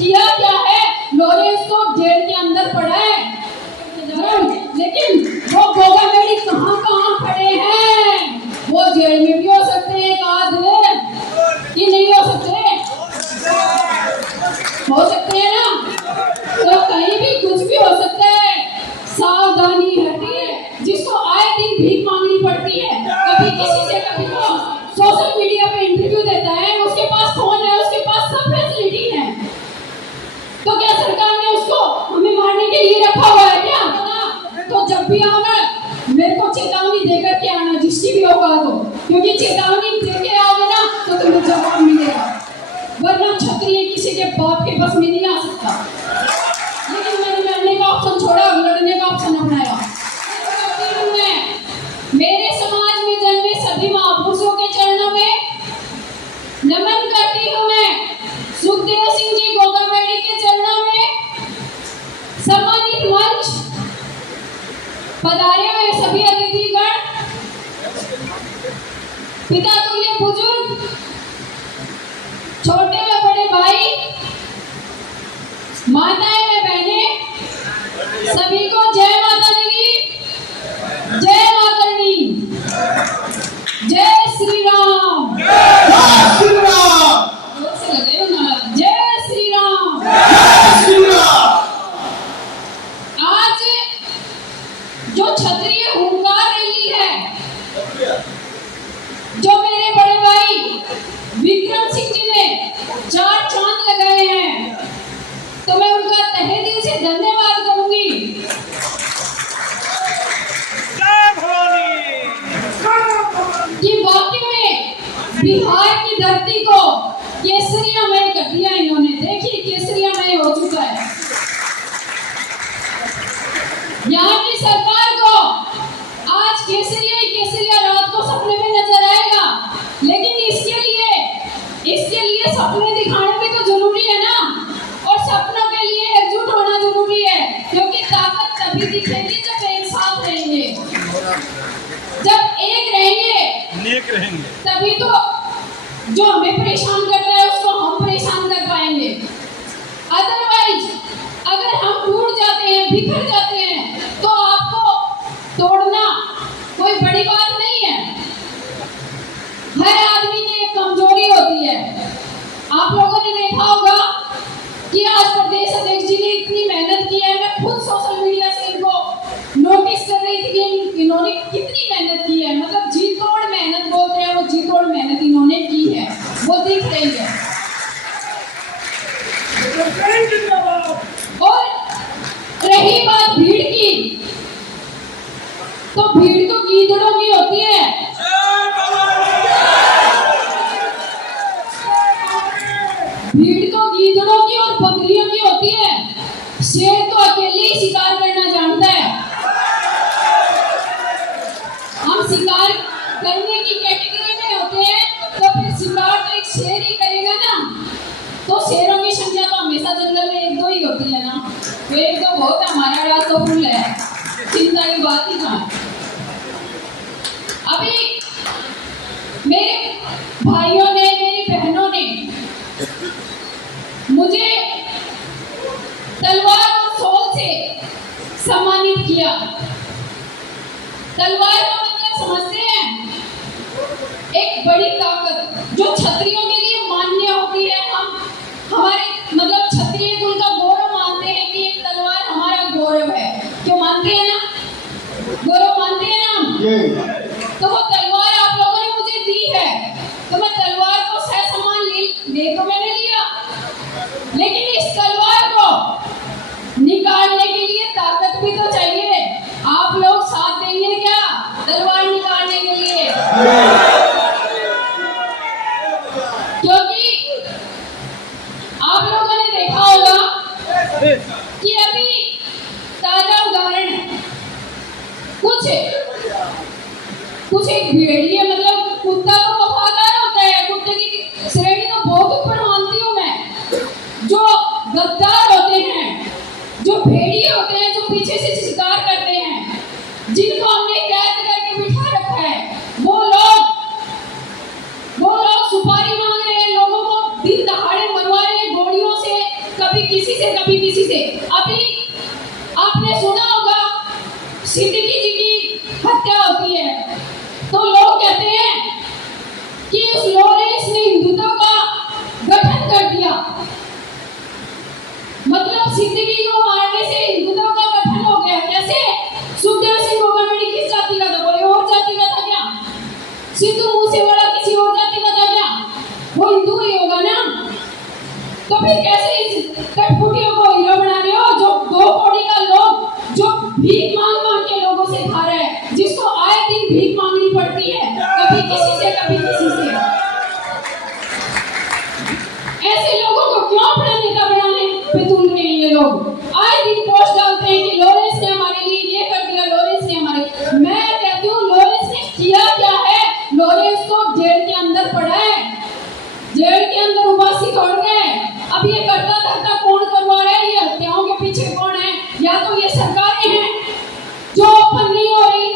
किया क्या है? लॉरेंस तो जेल के अंदर पड़ा है, लेकिन वो गोगा मेडी कहाँ कहाँ खड़े हैं? वो जेल में भी हो सकते हैं एक आध, कि नहीं हो सकते? हो सकते हैं ना? तो कहीं भी कुछ भी हो सकता है। सावधानी हटिए। जिसको आए दिन भीख मांगनी पड़ती है, कभी किसी से, कभी को सोशल मीडिया पे इंटरव्यू देता है, उसके पास फोन है, उसके पास सब फैसिलिटी है, तो क्या सरकार ने उसको हमें मारने के लिए रखा हुआ है क्या? तो जब भी आना मेरे को चेतावनी देकर के आना, जिसकी भी औकात हो, क्योंकि चेतावनी देके आओगे ना तो तुम्हें जवाब मिलेगा, वरना क्षत्रिय किसी के बाप के बस में नहीं आ सकता। लेकिन मैंने लड़ने का ऑप्शन छोड़ा, लड़ने का ऑप्शन अपनाया। मेरे समाज में जन्मे सभी महापुरुषों के चरणों में नमन करती हूँ। मैं सुखदेव सिंह जी गोगा मेडी के चरणों में सम्मानित मंच पधारे हुए सभी अतिथिगण, पिता तुल्य बुजुर्ग, छोटे व बड़े भाई, माताएं व बहनें, सभी को जय माता दी, जय माता दी, जय श्री राम, जय श्री राम, जय श्री राम। जय श्री राम। आज जो क्षत्रिय हुंकार रैली है, जो मेरे बड़े भाई विक्रम सिंह जी ने 4 चांद लगाए हैं, तो मैं उनका तहे दिल से धन्यवाद करूंगी। कि वाकई में बिहार की धरती को केसरियामय कर दिया इन्होंने। देखिए केसरियामय हो चुका है। यहाँ की सरकार को आज केसरिया रात को सपने में नजर आएगा, लेकिन इसके लिए सपने दिखाने भी तो जरूरी है ना, और सपनों के लिए एकजुट होना जरूरी है, क्योंकि ताकत तभी दिखेगी जब एक साथ रहेंगे, जब एक रहेंगे तभी तो जो हमें परेशान करता है उसको हम परेशान कर पाएंगे। अदरवाइज अगर हम टूट जाते हैं, बिखर जाते हैं, तो आपको तोड़ना कोई बड़ी बात नहीं है। हर आदमी की एक कमजोरी होती है। आप लोगों ने देखा होगा कि आज प्रदेश अध्यक्ष जी ने इतनी मेहनत की है। मैं खुद सोशल मीडिया से इनको नोटिस कर रही थी कि इन्होंने कितनी मेहनत की है। मतलब जी तोड़ मेहनत बोलते हैं, वो जी तोड़ मेहनत इन्होंने की है, वो दिख रही है। और रही बात भीड़ की, तो भीड़ तो गीदड़ों की होती है। भीड़ तो गीदड़ों की और बकरियों की होती है। शेर तो अकेले ही शिकार करना जानता है। हम शिकार करने की कैटेगरी में होते हैं, तो फिर शिकार तो एक शेर ही करेगा ना। तो शेरों की संख्या तो हमेशा जंगल में 1-2 ही होती है ना, तो 1-2 बहुत है। हमारा राज तो फुल है, चिंता की बात ही कहाँ। अभी मेरे भाइयों ने, मेरी बहनों ने मुझे तलवार और सोल से सम्मानित किया। तलवार का मतलब समझते हैं? एक बड़ी ताकत जो क्षत्रियों के लिए मान्य होती है। हम हमारे मतलब क्षत्रिय कुल का गौरव मानते हैं कि एक तलवार हमारा गौरव है। क्यों मानते हैं ना? गौरव मानते हैं ना? तो वो तलवार आप लोगों ने मुझे दी है, तो मैं तलवार को सहसम्मान ले तो मैंने लिया, लेकिन इस तलवार को निकालने के लिए ताकत भी तो चाहिए। आप लोग साथ देंगे क्या तलवार निकालने के लिए? क्योंकि आप लोगों ने देखा होगा कि अभी ताजा उदाहरण है, कुछ एक भेड़िए, मतलब कुत्ता तो वफादार होता है, कुत्ते की श्रेणी तो बहुत ऊपर मानती हूँ मैं। जो गद्दार होते हैं, जो भेड़िए होते हैं, जो पीछे से शिकार करते हैं, जिनको हमने कैद करके बिठा रखा है, वो लोग सुपारी मांग रहे हैं, लोगों को दिन दहाड़े मरवा रहे हैं गोलियों से। कभी कभी किसी से कभी किसी से। अभी आपने सुना होगा सिद्दीकी जी की हत्या होती है तो लोग कहते हैं कि उस लॉरेंस ने हिंदुत्व का गठन कर दिया, मतलब सिद्दीकी को मारने से हिंदुत्व का गठन हो गया। कैसे? सुखदेव सिंह गोगामेडी किस जाति का था? कोई और जाति का था क्या? सिद्धू मूसेवाला किसी और जाति का था क्या? वो हिंदू ही होगा ना। तो फिर कैसे इस कठपुतलियों को हीरो बना रहे हो? जो 2 कौड़ी का लोग जो भीख मांग मांग के लोगों से खा रहा है, जिसको आए दिन भीख मांगनी पड़ती है, कभी किसी से कभी किसी से। ऐसे लोगों को क्यों अपना नेता बनाने पे तुल रहे हैं ये लोग? आए दिन पोस्ट डालते हैं कि लॉरेंस ने हमारे लिए ये कर दिया, लॉरेंस ने हमारे। मैं कहती हूँ लॉरेंस ने किया क्या है? लॉरेंस तो जेल के अंदर पड़ा है, जेल के अंदर उबासी तोड़ गए। अब ये करता धरता कौन करवा रहा है? ये हत्याओं के पीछे कौन है? या तो ये सरकारें हैं जो ओपन नहीं हो रही,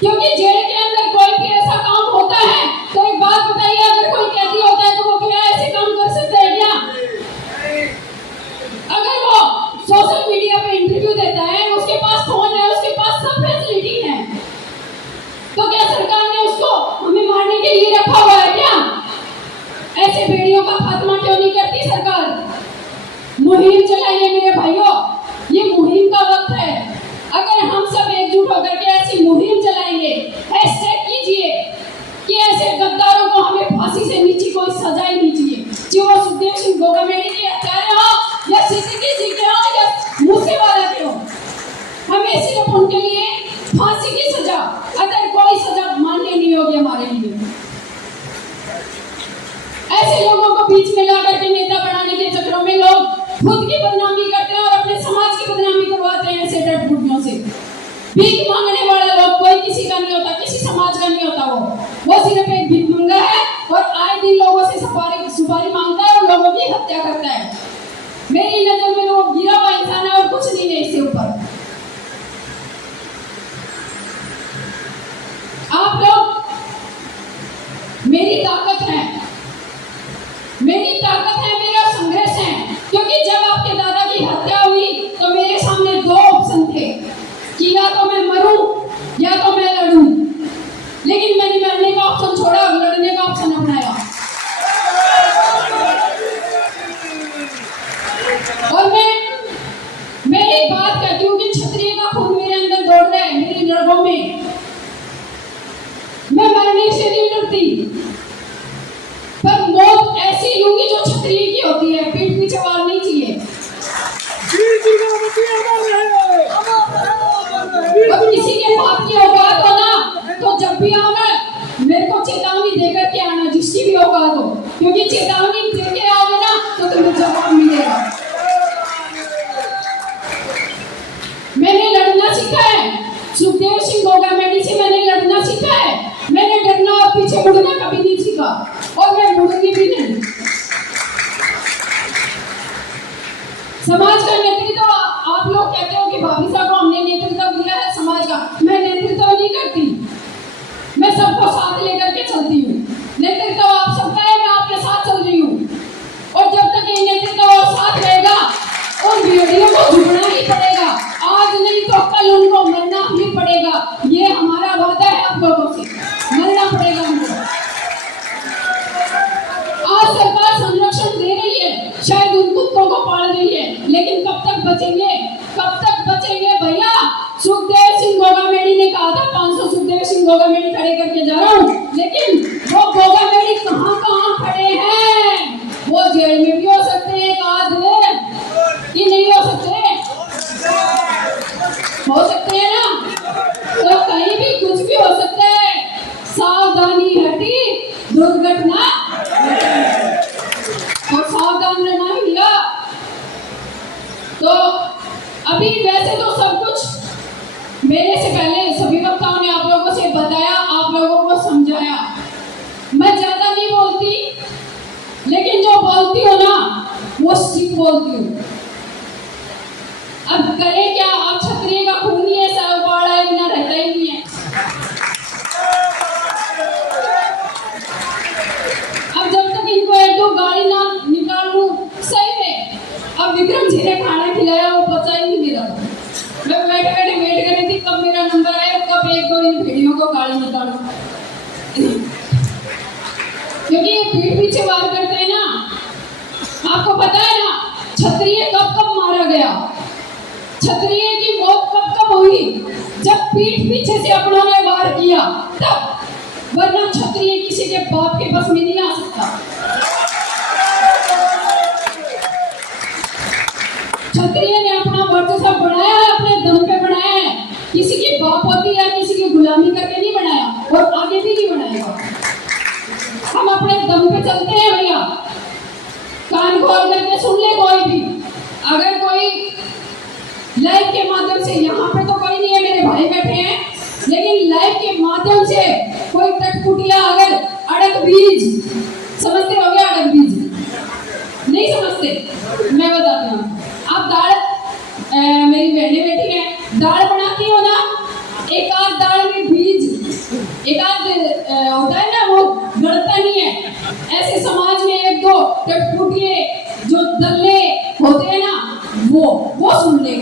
क्योंकि जेल के अंदर कोई भी ऐसा काम होता है तो एक बात बताइए, अगर कोई कैदी होता है तो वो क्या ऐसे काम कर सकता है क्या? अगर वो सोशल मीडिया पे इंटरव्यू देता है, उसके पास फोन है, उसके पास सब फैसिलिटी है, तो क्या सरकार ने उसको हमें मारने के लिए रखा हुआ है क्या? ऐसे भेड़ियों का खात्मा क्यों नहीं करती सरकार? मुहिम चलाइए मेरे भाइयों, ये मुहिम का वक्त है। अगर हम सब एकजुट होकर के ऐसी मुहिम चलाएंगे, हैशटैग कीजिए कि ऐसे गद्दारों को हमें फांसी से नीचे कोई सजा ही नहीं चाहिए, चाहे वो सुखदेव सिंह गोगामेडी के हत्यारे हो या सिद्दीकी जी के हो या मूसेवाला के हो, हमें सिर्फ उनके लिए फांसी की सजा, अगर कोई सजा मान्य नहीं होगी हमारे लिए। ऐसे लोगों को बीच में ला करके नेता बनाने के चक्करों में लोग खुद की बदनामी करते हैं और अपने समाज की बदनामी करवाते हैं ऐसे टटपुटियों से। भीख मांगने वाला लोग कोई किसी का नहीं होता, किसी समाज का नहीं होता, वो सिर्फ एक भीख मंगा है और आए दिन लोगों से सुपारी मांगता है और लोगों की हत्या करता है। मेरी नजर में वो गिरा हुआ इंसान है और कुछ नहीं है इससे ऊपर। आप लोग मेरी ताकत है, मेरी ताकत है, मेरा संघर्ष है, क्योंकि जब आपके दादा की हत्या हुई तो मेरे सामने 2 ऑप्शन थे कि या तो मैं मरूं या तो मैं लड़ूं, लेकिन मैंने मरने का ऑप्शन छोड़ा, लड़ने का ऑप्शन अपनाया। और मैं एक बात कहती हूँ कि क्षत्रिय का खून मेरे अंदर दौड़ रहा है, मेरी रगों में। मैं मरने से नहीं डरती, पर मौत ऐसी लूंगी जो क्षत्रिय की होती है, पीठ पीछे वार नहीं चाहिए। अब किसी के बाप की औकात हो ना तो जब भी आओ ना मेरे को चेतावनी देकर के आना, जिसकी भी औकात हो, क्योंकि चेतावनी देके आओगे ना तो तुम्हें जवाब मिलेगा। मैंने लड़ना सीखा है, सुखदेव सिंह गोगामेडी से मैंने लड़ना सीखा है। मैंने डरना और पीछे मुड़ना कभी नहीं सीखा और मैं मुड़ूंगी भी नहीं। समाज का नेतृत्व आप लोग कहते हो कि भाभी साहब को हमने नेतृत्व दिया है समाज का, मैं नेतृत्व नहीं करती, मैं सबको साथ लेकर के चलती हूँ। नेतृत्व आप सबका है, मैं आपके साथ चल रही हूँ और जब तक ये नेतृत्व और साथ रहेगा उन भेड़ियों को झुकना ही पड़ेगा, आज नहीं तो कल उनको मरना ही पड़ेगा। ये हमारा वादा है आप लोगों से, मरना पड़ेगा उनको। आज सरकार संरक्षण दे रही है, शायद उन कुत्तों को पाल रही है, लेकिन कब तक बचेंगे? कब तक बचेंगे भैया? सुखदेव सिंह गोगामेडी ने कहा था 500 सुखदेव सिंह गोगामेडी खड़े करके जा रहा हूँ, लेकिन वो गोगामेडी कहाँ खड़े हैं? वो जेल में भी हो सकते हैं एक आध, कि नहीं हो सकते? हो सकते हैं ना, तो कहीं भी कुछ भी हो सकता है। सावधानी हटी दुर्घटना, और सावधान रहना भैया। तो अभी वैसे तो सब कुछ मेरे से पहले सभी वक्ताओं ने आप लोगों से बताया, आप लोगों को समझाया। मैं ज्यादा नहीं बोलती, लेकिन जो बोलती हूँ ना वो सिर्फ बोलती हूँ। अब करें क्या? आप क्षत्रिय का खून ही ऐसा उबाड़ा है, बिना रहता ही नहीं है। अब जब तक इनको 1-2 गाली ना निकाल लूं सही में क्षत्रिय की मौत कब कब हुई? जब पीठ पीछे से अपनों ने वार किया तब, वरना क्षत्रिय किसी के बाप के बस में नहीं आ सकता। क्षत्रिय ने अपना वर्चस्व बढ़ाया है, अपने दम पे बढ़ाया है, किसी की बाप होती है किसी की गुलामी करके नहीं बनाया और आगे भी नहीं बनाएगा। हम अपने दम पे चलते हैं भैया। कान खोल करके सुन ले कोई भी, अगर कोई लाइव के माध्यम से, यहाँ पे तो कोई नहीं है, मेरे भाई बैठे हैं, लेकिन लाइव के माध्यम से कोई टटपुटिया अगर अड़क बीज, समझते हो गया अड़क बीज? नहीं समझते? मैं बताती हूँ। आप दाल, मेरी बहनें बैठी हैं, दाल बनाती हो ना, एक आध दाल में बीज, एक आध होता है ना, वो गड़ता नहीं है। ऐसे समाज में एक दो टटपुटिये जो दल्ले होते हैं ना, वो सुन ले।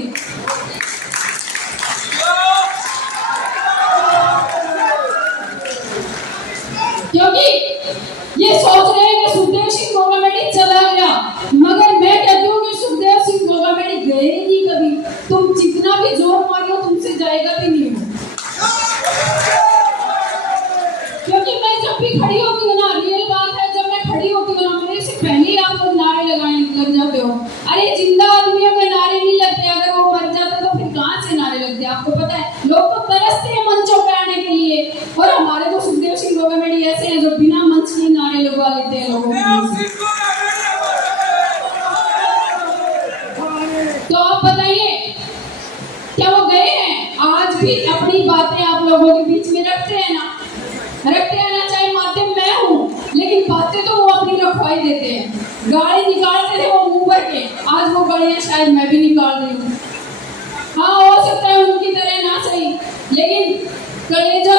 क्योंकि ये सोच रहे हैं कि सुखदेव सिंह गोगामेडी चला गया, मगर मैं कहती हूँ कि सुखदेव सिंह गोगामेडी गए नहीं कभी। तुम जितना भी जोर मारो तुमसे जाएगा भी नहीं हो। क्योंकि मैं जब भी खड़ी होती हूँ ना, रियल बात है, जब मैं खड़ी होती हूँ ना, मेरे से पहले ही आप लोग नारे लगाने लग जाते हो। अरे जिंदा आदमियों में नारे नहीं लगते, अगर वो मर जाता तो फिर कहाँ से नारे लगते? आपको पता है, लोग तो तरसते हैं मंचों पे आने के लिए, और हमारे तो सुखदेव सिंह गोगामेडी ऐसे हैं जो बिना मंच के नारे लगवा लेते हैं लोगों को। तो आप बताइए, क्या वो गए हैं? आज भी अपनी बातें आप लोगों के बीच में रखते हैं ना, रखते हैं ना, चाहे माध्यम मैं हूँ, लेकिन बातें तो वो अपनी रखवाई देते हैं। गाड़ी निकालते थे वो मुंह भर के, आज वो गाड़ियां शायद मैं भी निकाल रही हूँ। हाँ, हो सकता है उनकी तरह ना सही, लेकिन कलेजा